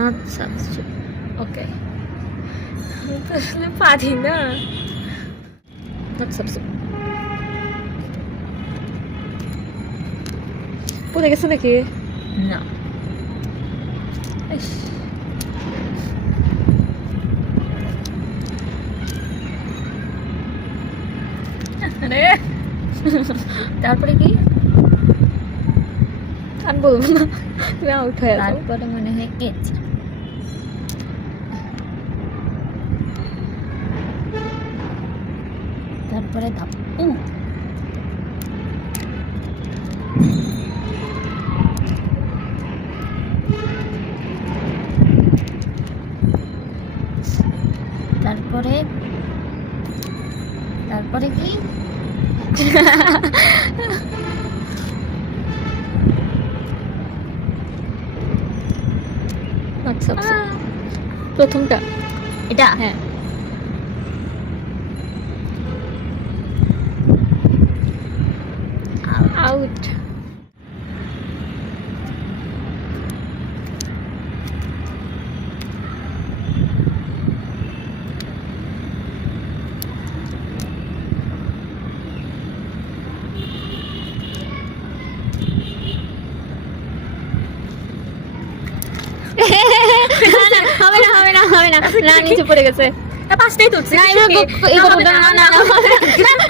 Not substitute. Okay. আসলে পারি না। Not substitute. পড়ে গেছে নাকি? না। আরে তারপরে কি? আর বলবো না, তুমি আউট হয়ে যাও। তারপরে মনে হয় এচ। তারপরে ধাপ উ। তারপরে কি? Not substitute. প্রথমটা এটা হ্যাঁ। আউট। হবে না নিচে পড়ে গেছে। পাঁচটাই তুলছি। না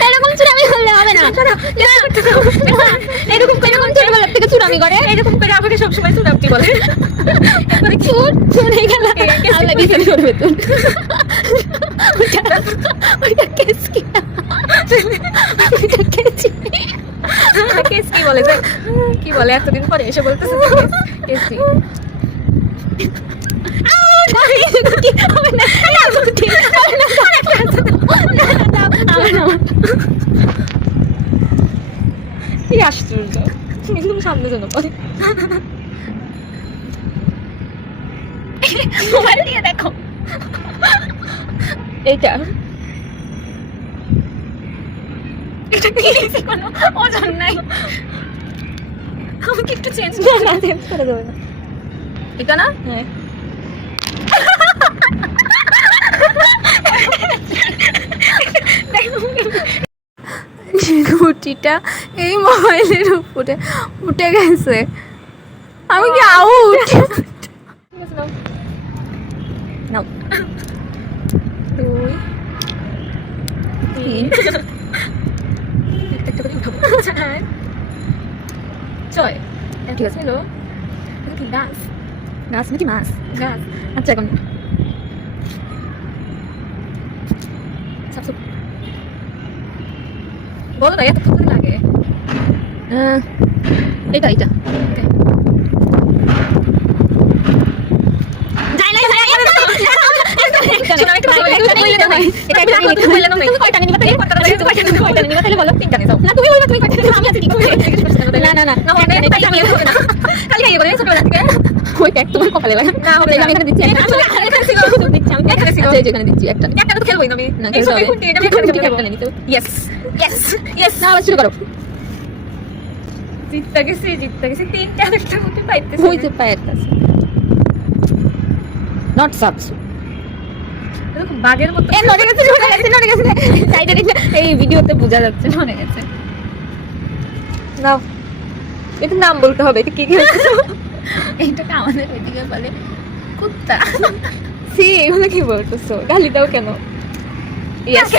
এরকম চুরামি করলে হবে না। এরকম ছোটবেলার থেকে চুরামি করে, এরকম করে আমাকে সবসময় চুরামটি বলে। এরপরে চুরে গেল আল্লাহ দিতে করবে তো। ওইটা কেস কি? কেস কি বলে? কি বলে এতদিন পরে এসে বলতেছে কেস কি? কি আশ্চর্য, একদম সামনে যেন পরে। মোবাইল দিয়ে দেখো। এইটা এটা কি কোনো ওজন নাই। আমাকে একটু চেঞ্জ করে দেবে না। এটা না? হ্যাঁ ঘুটিটা এই মোবাইলের উপরে উঠে গেছে। আমি কি আউট? নাও। 2 3 একটা করে উঠাবো। 4 6 ঠিক আছে। হ্যালো, এটা কি গাছ? গাছ নাকি মাছ? গাছ। আচ্ছা এখন সাবসুপ বলো না, এত করে লাগে। এটা এটা শুরু করো। জিততে গেছি 3টা একটা গুটি পাইতেছি। হইতে পায়ের কাছে। Not substitute. এরকম বাগের মতো নড়ে গেছে সাইডে দিলে এই ভিডিওতে বোঝা যাচ্ছে নড়ে গেছে। নাও এটা নাম বলতে হবে। এটা কি খেলছো? এইটাকে আমাদের ওইদিকে বলে কুত্তা। সি এগুলো কি বলতেছো? গালি দাও কেন? ইয়েস